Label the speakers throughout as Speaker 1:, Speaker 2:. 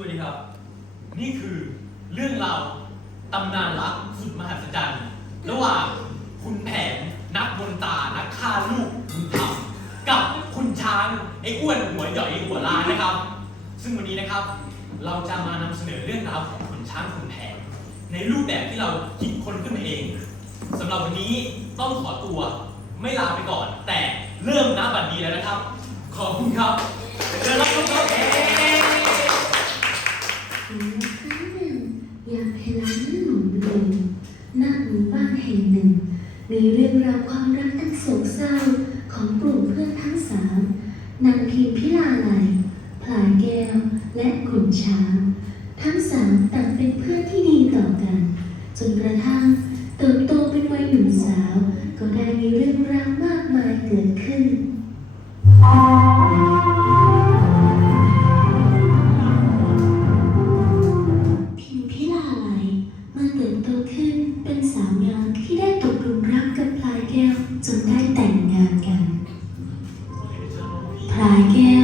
Speaker 1: วัสดีครับ นี่คือเรื่องราวตำนานรักสุดมหัศจรรย์ระหว่างคุณแผนนักบนตานักฆ่าลูกบุญธรรมกับคุณช้างไอ้อ้วนหัวใหญ่อยหัวล้านนะครับ ซึ่งวันนี้นะครับ เราจะมานำเสนอเรื่องราวของคุณช้างคุณแผนในรูปแบบที่เราคิดค้นขึ้นมาเองสำหรับวันนี้ต้องขอตัวไม่ลาไปก่อน แต่เริ่มนับบัดนี้แล้วนะครับ ขอบคุณครับเจอกันครับ
Speaker 2: มีเรื่องราวความรักอันโศกเศร้าของกลุ่มเพื่อนทั้งสามนางพิมพิลาไหลพลายแก้ว และขุนช้าง 나에게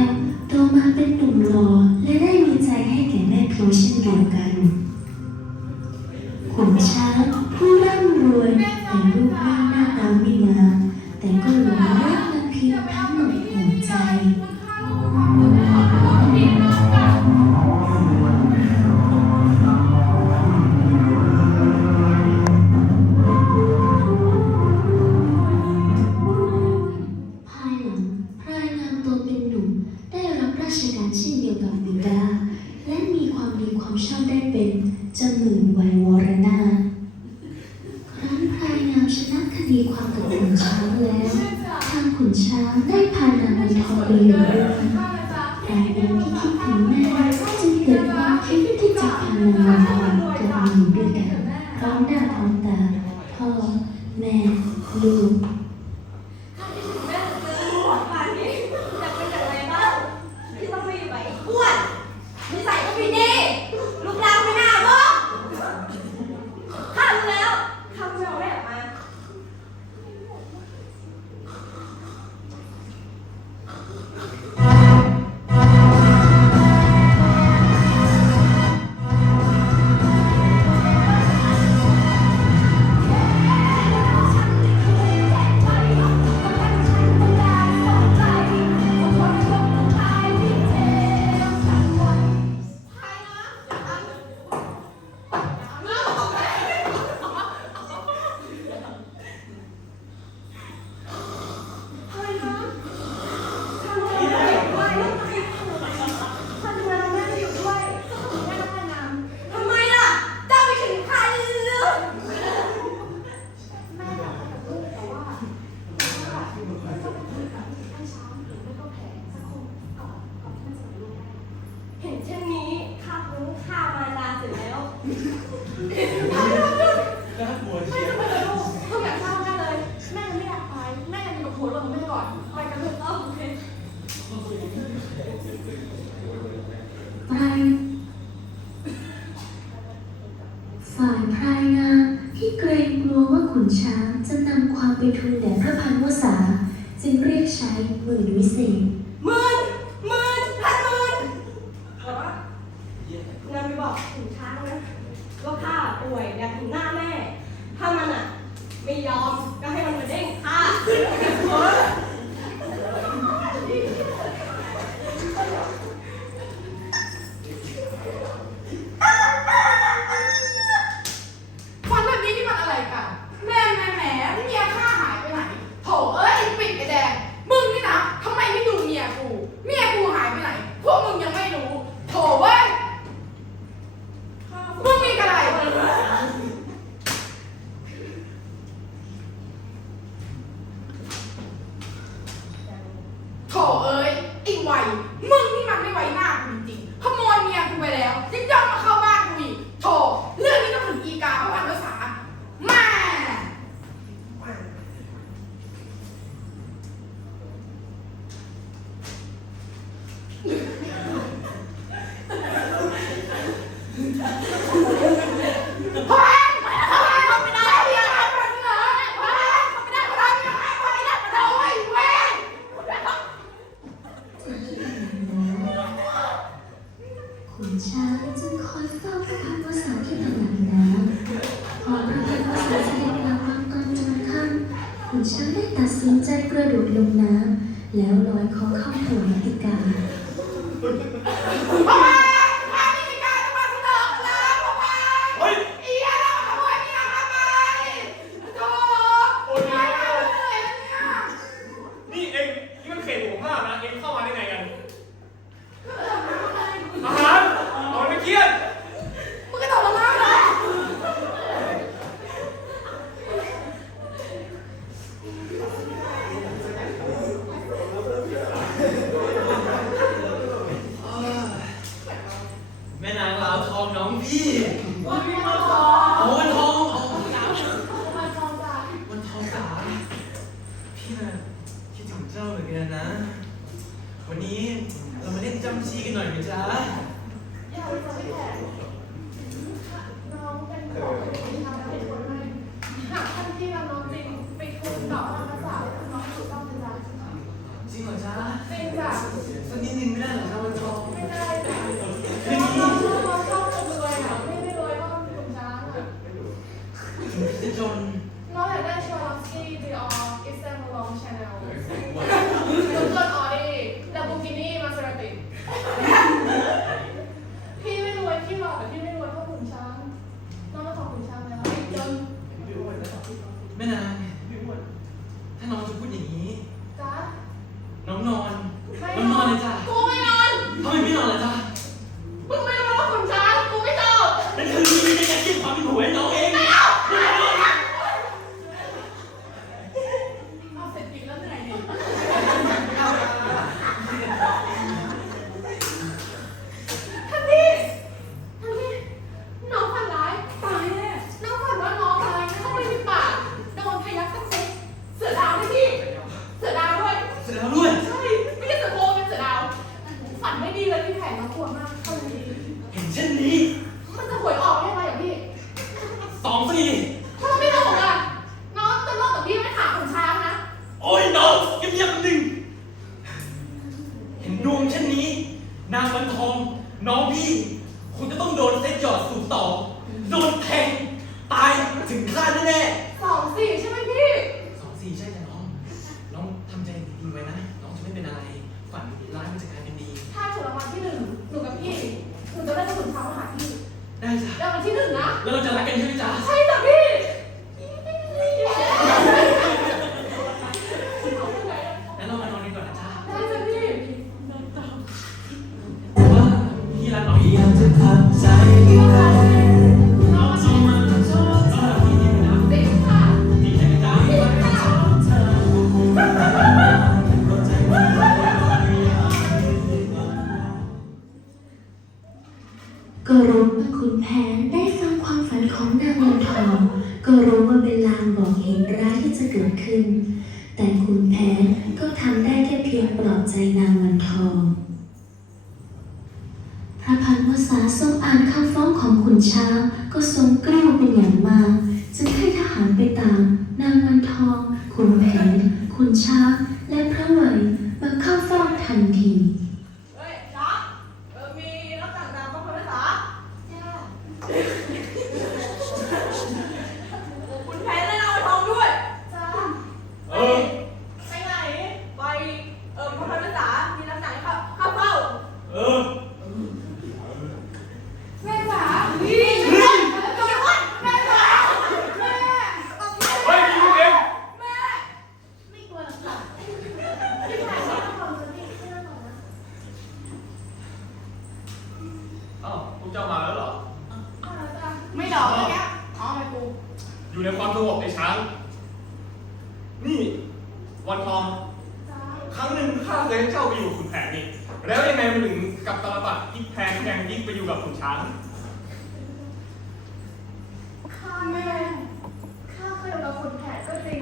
Speaker 2: ฝ่ายพรายงามที่เกรงกลัวว่าขุนช้างจะนำความไปทูลแด่พระพันวษา จึงเรียกใช้หมือนวิเศษ
Speaker 3: มื่ 好的。 ได้
Speaker 2: ตัดสินใจกระโดดลงน้ำแล้วลอยคอเข้าถวายติกา
Speaker 4: นนะ
Speaker 1: วันนี้เรามาเล่นจำชีกันหน่อยไหมจ๊ะ
Speaker 4: อย่าไปจับพี่แขกน้องเป็นของเป็นทำเป็นคนให้หากท่านที่เราน้องจริงไปคุยต่อทางภาษาน้องถูกต้องเป็นจ้า
Speaker 1: จริงเหรอจ๊ะ
Speaker 4: จริงจ้ะ
Speaker 1: สักนิดนึงไม่ได้เหรอจ๊ะวันทอง
Speaker 4: ไม่ได้จ้ะน้องน้องน้องชอบคนรวยอะไม่ไม่รวยก็ต้องเป็
Speaker 1: น
Speaker 4: ช้างอะจะจ
Speaker 1: น คุณจะต้องโดนเซ็ตหยอดสูบต่อ โดนแทงตายถึงคาดแน่
Speaker 4: สองสี่ใช่ไหมพี่
Speaker 1: ๆสองสี่ใช่จ้ะน้อง น้องทำใจดีๆไว้นะ น้องจะไม่เป็นอะไร ฝันร้ายมันจะกลายเป็นดี
Speaker 4: ถ้าถูกรางวัลที่หนึ่งหนูกับพี่หนูจะได้ขุนช้างมาหาพี่
Speaker 1: ได้จ้ะ
Speaker 4: รางวัลที่หนึ่งนะ
Speaker 1: แล้วเราจะรักกันใช่ไหมจ๊ะ
Speaker 4: ใช่จ้ะ
Speaker 1: เกิ
Speaker 4: ด
Speaker 2: ขึ้น แต่คุณแพ้ก็ทำได้แค่เพียงปลอบใจนางวันทอง พระพันวษาทรงอ่านคำฟ้องของขุนช้างก็ทรงกริ้วเป็นอย่างมากจึงให้ทหารไปตาม นางวันทองขุนแผนขุนช้างและพระไหวมาเข้าฟ้องทันที
Speaker 3: เฮ้ยช้าเออมีรับสั่งตามพระพุทธศาสนาคุณแผนและนางวันทองด้วย
Speaker 4: จ้า
Speaker 1: เออ
Speaker 4: ไปไหน
Speaker 3: ไปเออพระพุทธศาสนามีรับสั่งให้เข้าเข้าเฝ้า
Speaker 1: เออ
Speaker 4: แม่จ๋า
Speaker 3: นี่เฮ้ยโดนวัน
Speaker 4: แม่จ๋าแม่
Speaker 1: เฮ้ยพี่ลูกเอง
Speaker 4: แม่ไม่กลัวหรอกค่ะพี่แผนไม่ต้องห่วงจะพี่ไม่ต้องห่วงนะ
Speaker 1: อ้าวพวกเจ้ามาแล้วเหรอ
Speaker 4: เอาละจ้ะไม่หลอกเมื่อกี้อ๋อไม่กู
Speaker 1: อยู่ในความสงบไอ้ช้าง นี่วันทอง
Speaker 4: จ้า
Speaker 1: ครั้งหนึ่งข้าเคยให้เจ้าไปอยู่กับขุนแผนนี่ แล้วยังไงมันถึง กับตาลปัดพลิกแพงแพงยิ่งไปอยู่กับขุนช้าง
Speaker 4: ข้าแม่ข้าเคยอยู่กับขุนแผนก็จริง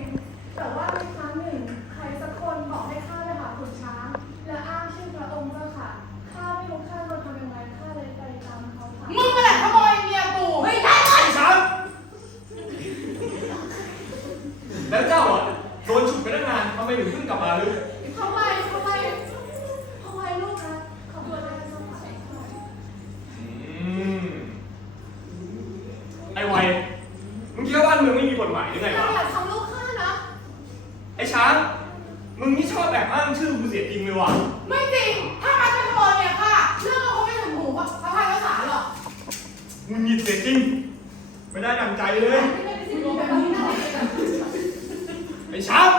Speaker 4: แต่ว่าในครั้งหนึ่ง ใครสักคนบอกให้ข้าไปหาขุนช้าง และอ้างชื่อพระองค์เจ้าค่ะ ข้าไม่รู้ข้าจะทำยังไงข้าเลยไปตามเขาค่ะ
Speaker 3: มึงมาแหละขโมยเมียกูไม่ใช่
Speaker 1: ไอ้ช้าง แล้วเจ้าอะโดนฉุดไปตั้งนานทำไมถึงเพิ่งกลับมาหรือ
Speaker 4: เขาไปเขาไป
Speaker 5: มึงหงิดเสียจริง
Speaker 4: ไม่ได้ดั่งใจเลย ไอ้ชับ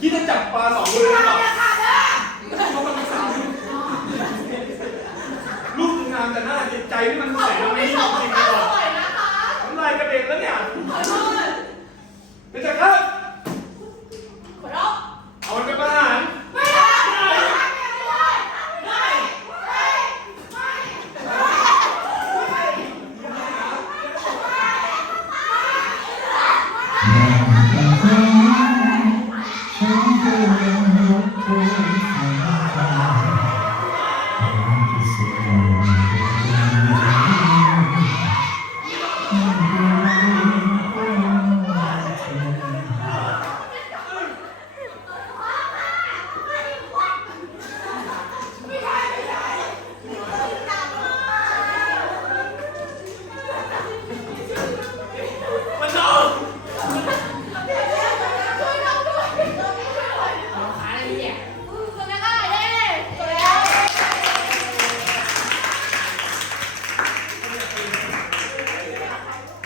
Speaker 4: คิดจะจับปลาสอ
Speaker 5: งตัวเลยหรอเพราะ
Speaker 3: มันเป็น
Speaker 5: สา
Speaker 4: มรูปงามแต่หน้า
Speaker 5: จิตใจนี่มันใส่แล้วไม่จริงเลยน้ำลายกระเด็นแล้วเนี่ยไม่
Speaker 4: จะเข้า